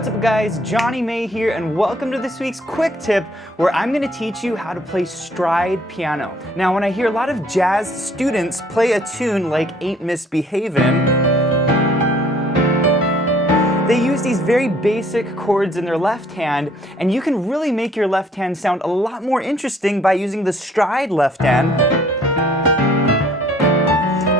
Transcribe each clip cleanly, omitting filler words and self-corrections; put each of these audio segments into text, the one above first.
What's up guys, Jonny May here and welcome to this week's quick tip where I'm going to teach you how to play stride piano. Now when I hear a lot of jazz students play a tune like Ain't Misbehavin', they use these very basic chords in their left hand, and you can really make your left hand sound a lot more interesting by using the stride left hand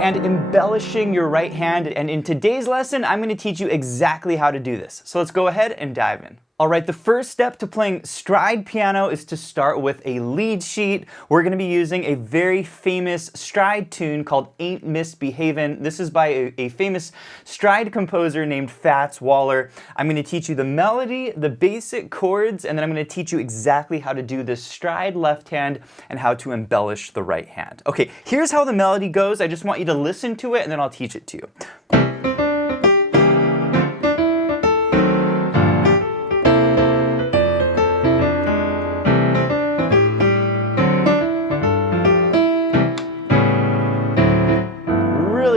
and embellishing your right hand. And in today's lesson, I'm going to teach you exactly how to do this. So let's go ahead and dive in. All right, the first step to playing stride piano is to start with a lead sheet. We're going to be using a very famous stride tune called Ain't Misbehavin'. This is by a famous stride composer named Fats Waller. I'm going to teach you the melody, the basic chords, and then I'm going to teach you exactly how to do this stride left hand and how to embellish the right hand. Okay, here's how the melody goes. I just want you to listen to it and then I'll teach it to you.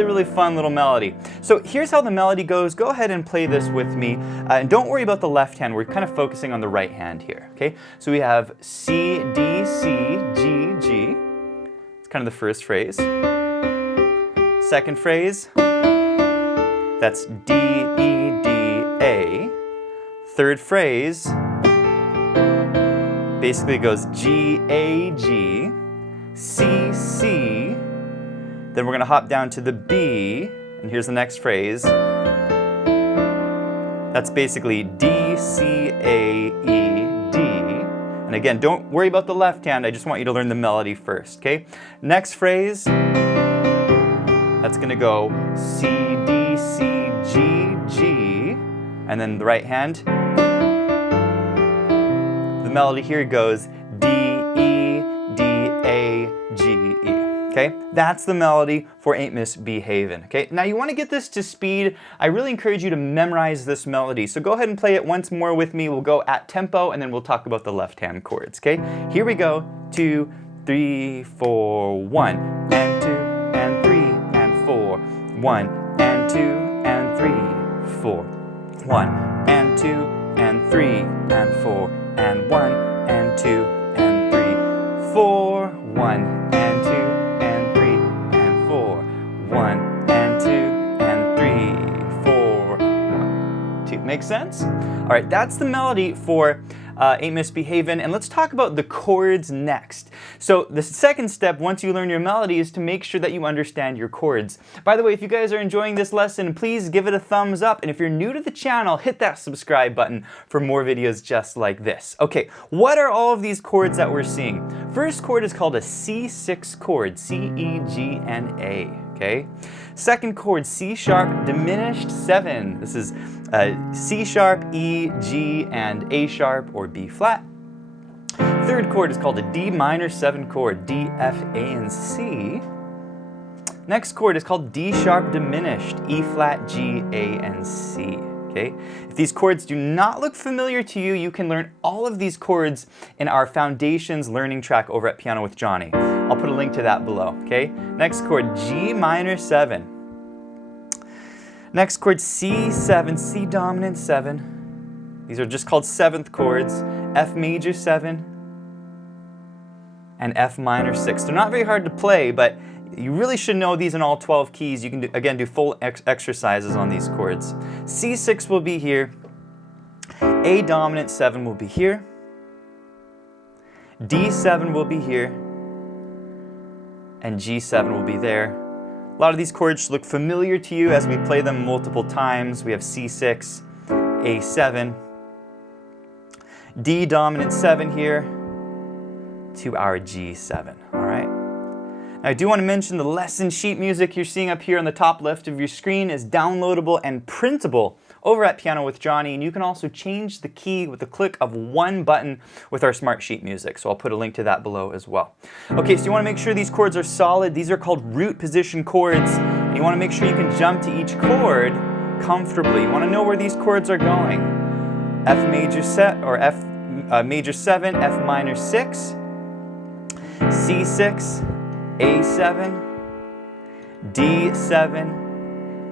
Really fun little melody. So here's how the melody goes. Go ahead and play this with me. And don't worry about the left hand. We're kind of focusing on the right hand here. Okay? So we have C, D, C, G, G. It's kind of the first phrase. Second phrase, that's D, E, D, A. Third phrase basically goes G, A, G, C, C. Then we're going to hop down to the B, and here's the next phrase. That's basically D, C, A, E, D. And again, don't worry about the left hand, I just want you to learn the melody first, okay? Next phrase, that's going to go C, D, C, G, G. And then the right hand, the melody here goes D, E, D, A, G, E. Okay, that's the melody for Ain't Misbehavin'. Okay, now you want to get this to speed. I really encourage you to memorize this melody. So go ahead and play it once more with me. We'll go at tempo and then we'll talk about the left hand chords. Okay, here we go. 2, 3, 4, 1 and 2 and 3 and 4. 1 and 2 and 3, 4. 1 and 2 and 3 and 4 and 1 and 2 and 3, 4. 1 and 2 and 3 and 4. 1 and 2 and 3, 4. 1, 2. Make sense? All right, that's the melody for Ain't Misbehavin', and let's talk about the chords next. So the second step, once you learn your melody, is to make sure that you understand your chords. By the way, if you guys are enjoying this lesson, please give it a thumbs up, and if you're new to the channel, hit that subscribe button for more videos just like this. Okay, what are all of these chords that we're seeing? First chord is called a C6 chord, C, E, G, and A. Okay. Second chord, C sharp diminished 7. This is C sharp, E, G, and A sharp or B flat. Third chord is called a D minor 7 chord, D, F, A, and C. Next chord is called D sharp diminished, E flat, G, A, and C. Okay? If these chords do not look familiar to you, you can learn all of these chords in our Foundations learning track over at Piano with Jonny. I'll put a link to that below, okay? Next chord, G minor 7. Next chord, C7, C dominant 7. These are just called 7th chords. F major 7 and F minor 6. They're not very hard to play, but you really should know these in all 12 keys. You can, again, do full exercises on these chords. C6 will be here. A dominant 7 will be here. D7 will be here. And G7 will be there. A lot of these chords look familiar to you as we play them multiple times. We have C6, A7, D dominant 7 here to our G7, all right? Now, I do want to mention the lesson sheet music you're seeing up here on the top left of your screen is downloadable and printable over at Piano with Jonny, and you can also change the key with the click of one button with our smart sheet music, so I'll put a link to that below as well. Okay, so you want to make sure these chords are solid. These are called root position chords, and you want to make sure you can jump to each chord comfortably. You want to know where these chords are going. F major set or F major 7, F minor 6, C6, A7, D7,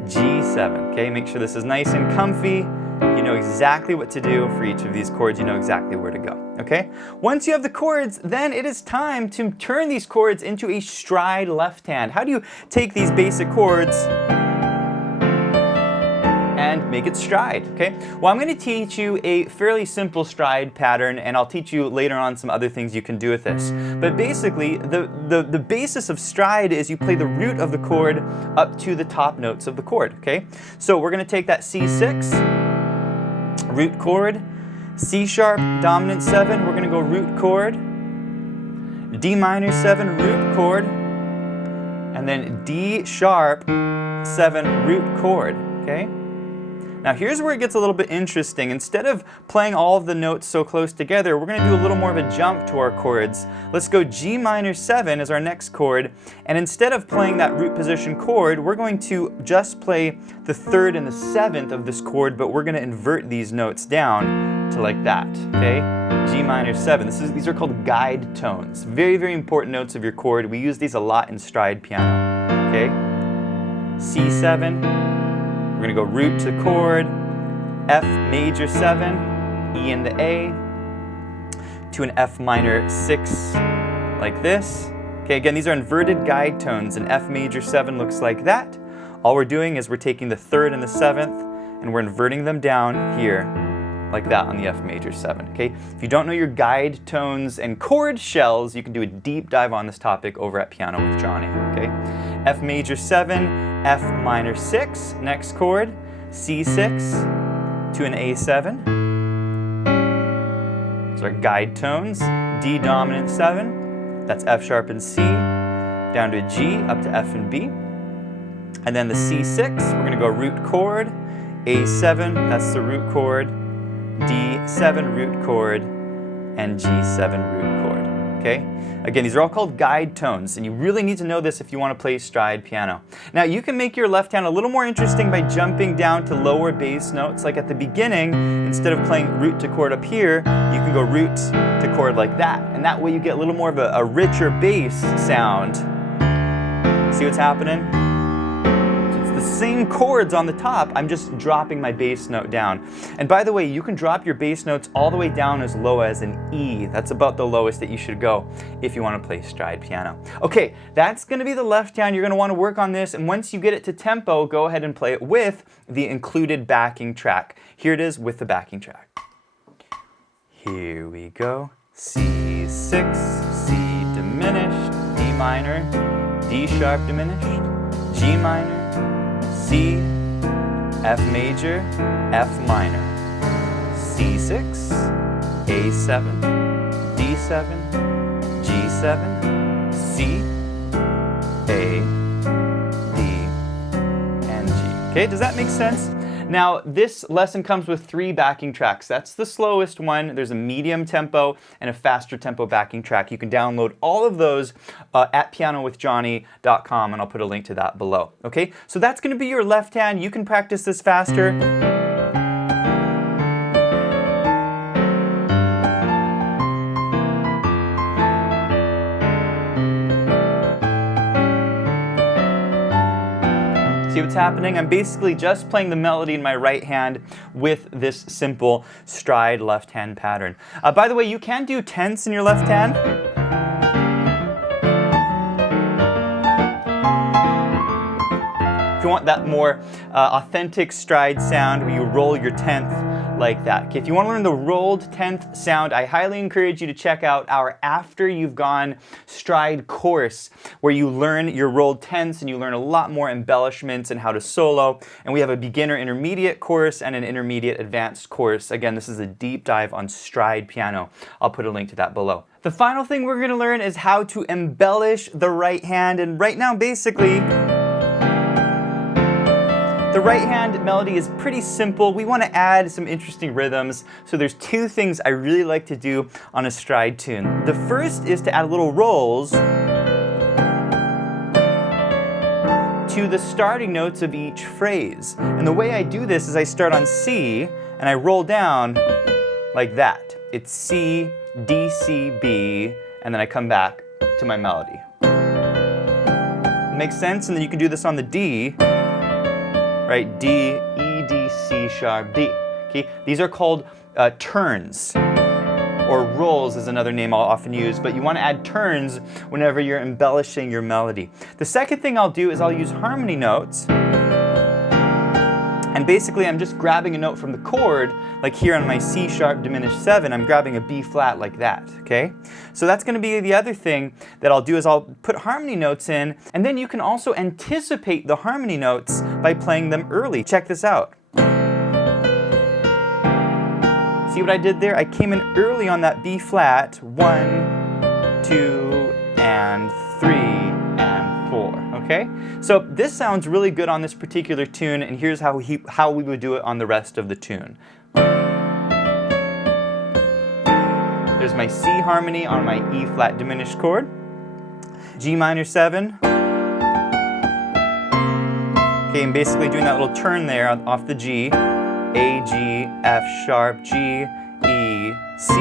G7. Okay, make sure this is nice and comfy. you know exactly what to do for each of these chords. You know exactly where to go, okay? Once you have the chords, then it is time to turn these chords into a stride left hand. How do you take these basic chords and make it stride, okay? Well, I'm gonna teach you a fairly simple stride pattern, and I'll teach you later on some other things you can do with this. But basically, the basis of stride is you play the root of the chord up to the top notes of the chord, okay? So we're gonna take that C6, root chord, C sharp, dominant 7, we're gonna go root chord, D minor 7, root chord, and then D sharp 7, root chord, okay? Now here's where it gets a little bit interesting. Instead of playing all of the notes so close together, we're gonna do a little more of a jump to our chords. Let's go G minor 7 as our next chord, and instead of playing that root position chord, we're going to just play the 3rd and the 7th of this chord, but we're gonna invert these notes down to like that, okay? G minor 7. These are called guide tones. Very, very important notes of your chord. We use these a lot in stride piano, okay? C7. We're gonna go root to chord, F major 7, E in the A, to an F minor 6, like this. Okay, again, these are inverted guide tones, and F major 7 looks like that. All we're doing is we're taking the 3rd and the 7th, and we're inverting them down here, like that on the F major 7, okay? If you don't know your guide tones and chord shells, you can do a deep dive on this topic over at Piano with Jonny, okay? F major 7, F minor 6, next chord, C6 to an A7. Those are guide tones. D dominant 7, that's F sharp and C, down to a G, up to F and B. And then the C6, we're gonna go root chord, A7, that's the root chord, D7 root chord, and G7 root chord, okay? Again, these are all called guide tones, and you really need to know this if you want to play stride piano. Now, you can make your left hand a little more interesting by jumping down to lower bass notes. Like at the beginning, instead of playing root to chord up here, you can go root to chord like that, and that way you get a little more of a richer bass sound. See what's happening? The same chords on the top, I'm just dropping my bass note down. And by the way, you can drop your bass notes all the way down as low as an E. That's about the lowest that you should go if you want to play stride piano. Okay, that's going to be the left hand. You're going to want to work on this, and once you get it to tempo, go ahead and play it with the included backing track. Here it is with the backing track. Here we go. C6, C diminished, D minor, D sharp diminished, G minor, C, F major, F minor, C6, A7, D7, G7, C, A, D, and G. Okay, does that make sense? Now, this lesson comes with 3 backing tracks. That's the slowest one. There's a medium tempo and a faster tempo backing track. You can download all of those at pianowithjonny.com, and I'll put a link to that below. Okay, so that's going to be your left hand. You can practice this faster. See what's happening? I'm basically just playing the melody in my right hand with this simple stride left hand pattern. By the way, you can do tenths in your left hand. If you want that more authentic stride sound where you roll your 10th like that. Okay, if you want to learn the rolled 10th sound, I highly encourage you to check out our After You've Gone stride course, where you learn your rolled 10ths and you learn a lot more embellishments and how to solo. And we have a beginner intermediate course and an intermediate advanced course. Again, this is a deep dive on stride piano. I'll put a link to that below. The final thing we're going to learn is how to embellish the right hand. And right now, basically, the right hand melody is pretty simple. We want to add some interesting rhythms. So there's 2 things I really like to do on a stride tune. The first is to add little rolls to the starting notes of each phrase. And the way I do this is I start on C and I roll down like that. It's C, D, C, B, and then I come back to my melody. Makes sense? And then you can do this on the D. Right, D, E, D, C sharp, D. Okay? These are called turns, or rolls is another name I'll often use, but you want to add turns whenever you're embellishing your melody. The second thing I'll do is I'll use harmony notes. And basically I'm just grabbing a note from the chord, like here on my C sharp diminished 7, I'm grabbing a B flat like that, okay? So that's going to be the other thing that I'll do is I'll put harmony notes in, and then you can also anticipate the harmony notes by playing them early. Check this out. See what I did there? I came in early on that B flat, 1, 2, and 3, and 4, okay? So this sounds really good on this particular tune, and here's how we would do it on the rest of the tune. There's my C harmony on my E flat diminished chord, G minor 7. Okay, and basically doing that little turn there off the G, A, G, F sharp, G, E, C,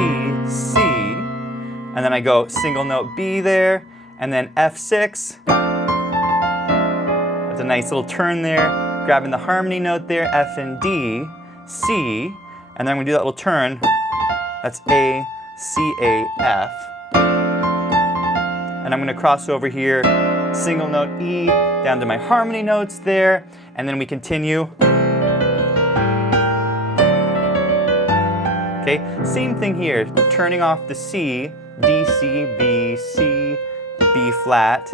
C, and then I go single note B there, and then F6. That's a nice little turn there, grabbing the harmony note there, F and D, C, and then I'm going to do that little turn, that's A, C, A, F. And I'm going to cross over here, single note E, down to my harmony notes there, and then we continue. Okay, same thing here, turning off the C, D, C, B, C, B flat.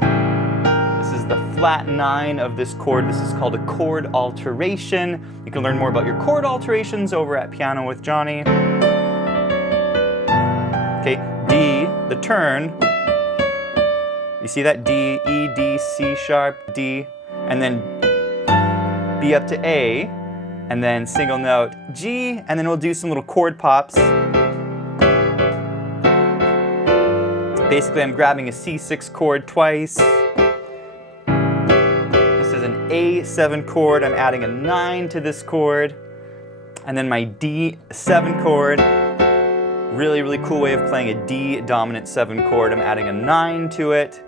This is the flat 9 of this chord. This is called a chord alteration. You can learn more about your chord alterations over at Piano with Jonny. Okay, D, the turn. You see that? D, E, D, C sharp, D, and then B up to A, and then single note G, and then we'll do some little chord pops. Basically, I'm grabbing a C6 chord twice. This is an A7 chord. I'm adding a 9 to this chord. And then my D7 chord. Really, really cool way of playing a D dominant 7 chord. I'm adding a 9 to it.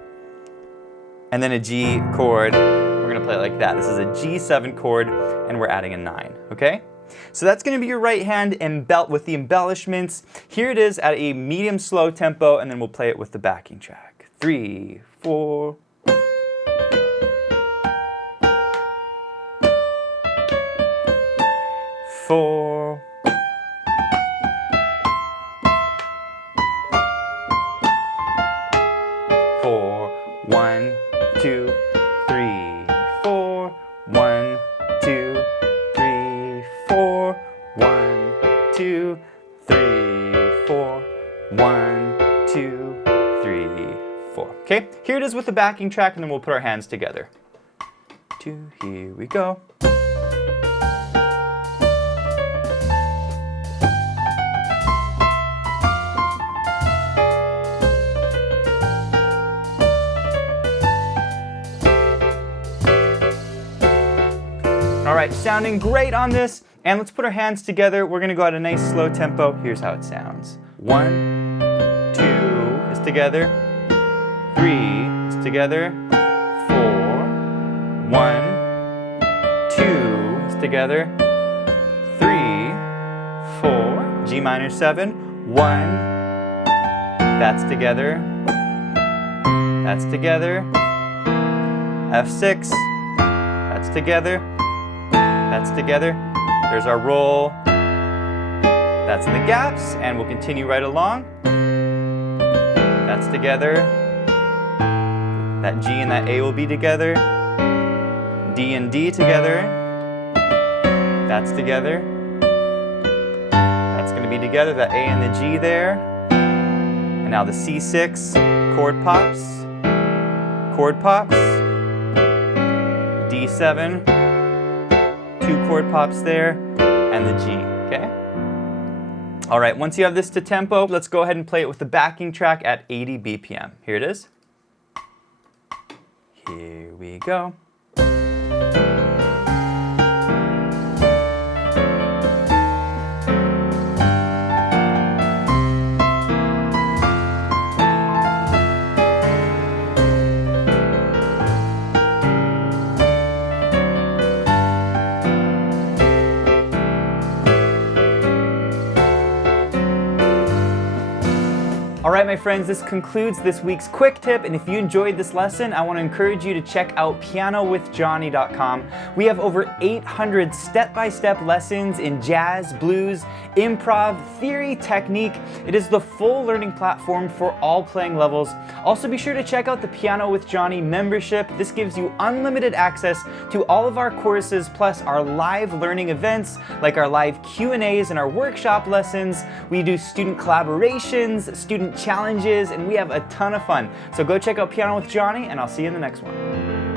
And then a G chord. We're going to play it like that. This is a G7 chord, and we're adding a 9, okay? So that's going to be your right hand with the embellishments. Here it is at a medium slow tempo, and then we'll play it with the backing track. 3, 4. 4. 4. 1, 2, 3, 4. 1, 2, 3, 4. 1, 2, 3, 4. 1, 2, 3, 4. Okay, here it is with the backing track, and then we'll put our hands together. 2, here we go. All right, sounding great on this, and let's put our hands together. We're gonna go at a nice slow tempo. Here's how it sounds. 1, 2 is together, 3 is together, 4, 1, 2 is together, 3, 4, G minor 7, 1, that's together, F6, that's together, that's together. There's our roll. That's the gaps, and we'll continue right along. That's together. That G and that A will be together. D and D together. That's together. That's going to be together, that A and the G there. And now the C6, chord pops. D7. 2 chord pops there, and the G, okay? All right, once you have this to tempo, let's go ahead and play it with the backing track at 80 BPM. Here it is. Here we go. All right, my friends, this concludes this week's quick tip, and if you enjoyed this lesson, I want to encourage you to check out pianowithjohnny.com. We have over 800 step-by-step lessons in jazz, blues, improv, theory, technique. It is the full learning platform for all playing levels. Also, be sure to check out the Piano with Johnny membership. This gives you unlimited access to all of our courses, plus our live learning events, like our live Q&As and our workshop lessons. We do student collaborations, student challenges, and we have a ton of fun. So go check out Piano with Johnny, and I'll see you in the next one.